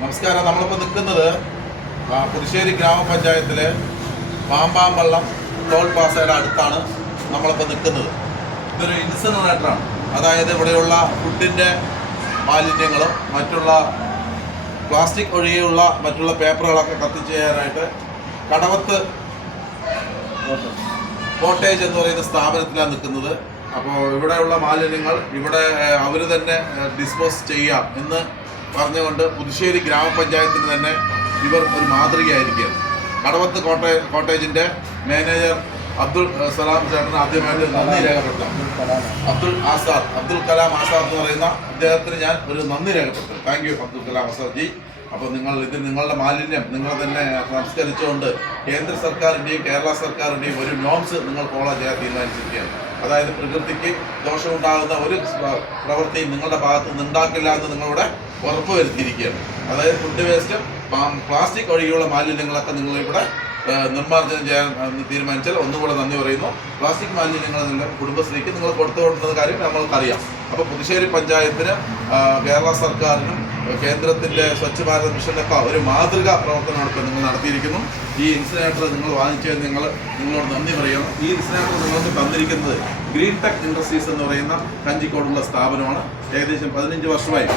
നമസ്കാരം. നമ്മളിപ്പോൾ നിൽക്കുന്നത് പുതുശ്ശേരി ഗ്രാമപഞ്ചായത്തിലെ പാമ്പാമ്പള്ളം ടോൾ പ്ലാസയുടെ അടുത്താണ് നമ്മളിപ്പോൾ നിൽക്കുന്നത്. ഇതൊരു ഇൻസിനറേറ്ററാണ്. അതായത് ഇവിടെയുള്ള ഫുഡിൻ്റെ മാലിന്യങ്ങളും മറ്റുള്ള പ്ലാസ്റ്റിക് ഒഴികെയുള്ള മറ്റുള്ള പേപ്പറുകളൊക്കെ കത്തിച്ച് ചെയ്യാനായിട്ട് കടവത്ത് കോട്ടേജ് എന്ന് പറയുന്ന സ്ഥാപനത്തിലാണ് നിൽക്കുന്നത്. അപ്പോൾ ഇവിടെയുള്ള മാലിന്യങ്ങൾ ഇവിടെ അവർ തന്നെ ഡിസ്പോസ് ചെയ്യാം എന്ന് പറഞ്ഞുകൊണ്ട് പുതുശ്ശേരി ഗ്രാമപഞ്ചായത്തിന് തന്നെ ഇവർ ഒരു മാതൃകയായിരിക്കുകയാണ്. കടവത്ത് കോട്ടേജിൻ്റെ മാനേജർ അബ്ദുൽ സലാം ചേട്ടന് ആദ്യമായിട്ട് നന്ദി രേഖപ്പെടുത്താം. അബ്ദുൽ കലാം ആസാദ് എന്ന് പറയുന്ന അദ്ദേഹത്തിന് ഞാൻ ഒരു നന്ദി രേഖപ്പെടുത്തും. Thank you Abdul Kalam Azad G. അപ്പോൾ നിങ്ങളുടെ മാലിന്യം നിങ്ങൾ തന്നെ സംസ്കരിച്ചുകൊണ്ട് കേന്ദ്ര സർക്കാരിൻ്റെയും കേരള സർക്കാരിൻ്റെയും ഒരു നോംസ് നിങ്ങൾ ഫോളോ ചെയ്യാൻ തീരുമാനിച്ചിരിക്കുകയാണ്. അതായത് പ്രകൃതിക്ക് ദോഷമുണ്ടാകുന്ന ഒരു പ്രവൃത്തിയും നിങ്ങളുടെ ഭാഗത്ത് നിന്ന് ഉണ്ടാക്കില്ല എന്ന് നിങ്ങളിവിടെ ഉറപ്പ് വരുത്തിയിരിക്കുകയാണ്. അതായത് ഫുഡ് വേസ്റ്റും പ്ലാസ്റ്റിക് ഒഴികെയുള്ള മാലിന്യങ്ങളൊക്കെ നിങ്ങളിവിടെ നിർമ്മാർജ്ജനം ചെയ്യാൻ തീരുമാനിച്ചാൽ ഒന്നുകൂടെ നന്ദി പറയുന്നു. പ്ലാസ്റ്റിക് മാലിന്യങ്ങൾ നിങ്ങൾ കുടുംബശ്രീക്ക് നിങ്ങൾ കൊടുത്തുകൊടുക്കുന്ന കാര്യം നമ്മൾക്കറിയാം. അപ്പോൾ പുതുശ്ശേരി പഞ്ചായത്തിന് കേരള സർക്കാരിനും കേന്ദ്രത്തിൻ്റെ സ്വച്ഛ് ഭാരത് മിഷനൊക്കെ ഒരു മാതൃകാ പ്രവർത്തനമാണ് ഇപ്പോൾ നിങ്ങൾ നടത്തിയിരിക്കുന്നു. ഈ ഇൻസിനേറ്റർ നിങ്ങൾ വാങ്ങിച്ചത് നിങ്ങളോട് നന്ദി പറയണം. ഈ ഇൻസിനേറ്റർ നിങ്ങൾക്ക് തന്നിരിക്കുന്നത് ഗ്രീൻ ടെക് ഇൻഡസ്ട്രീസ് എന്ന് പറയുന്ന കഞ്ചിക്കോടുള്ള സ്ഥാപനമാണ്. ഏകദേശം 15 വർഷമായി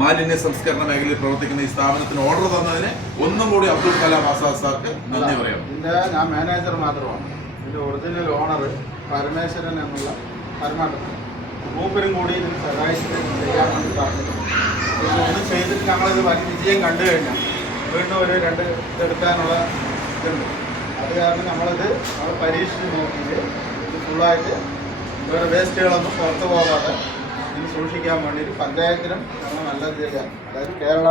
മാലിന്യ സംസ്കരണ മേഖലയിൽ പ്രവർത്തിക്കുന്ന ഈ സ്ഥാപനത്തിന് ഓർഡർ തന്നതിന് ഒന്നും കൂടി അബ്ദുൽ കലാം ആസാദ് സാർക്ക് നന്ദി പറയാം. ഞാൻ മാനേജർ മാത്രമാണ്. ഇതിൻ്റെ ഒറിജിനൽ ഓണർ പരമേശ്വരൻ എന്നുള്ള പരമാർത്ഥം മൂപ്പരും കൂടി ഇതിന് സഹായിച്ച് ചെയ്യാൻ വേണ്ടി പറഞ്ഞിട്ടുണ്ട്. ഇത് ചെയ്തിട്ട് ഞങ്ങളിത് വലിയ വിജയം കണ്ടു കഴിഞ്ഞാൽ വീണ്ടും ഒരു 2 ഇതെടുക്കാനുള്ള ഇതുണ്ട്. അത് കാരണം നമ്മൾ പരീക്ഷിച്ച് നോക്കിയിട്ട് ഇത് ഫുള്ളായിട്ട് വേറെ വേസ്റ്റുകളൊന്നും പുറത്തു പോകാതെ ഇത് സൂക്ഷിക്കാൻ വേണ്ടിയിട്ട് പഞ്ചായത്തിനും നമ്മൾ നല്ലത് ചെയ്യാൻ, അതായത് കേരള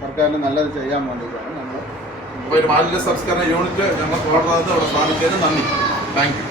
സർക്കാരിന് നല്ലത് ചെയ്യാൻ വേണ്ടിയിട്ടാണ് നമ്മൾ മാലിന്യ സംസ്കരണ യൂണിറ്റ് ഞങ്ങൾ ഓർഡർ അവിടെ സ്ഥാപിച്ചതിന് നന്ദി. Thank you.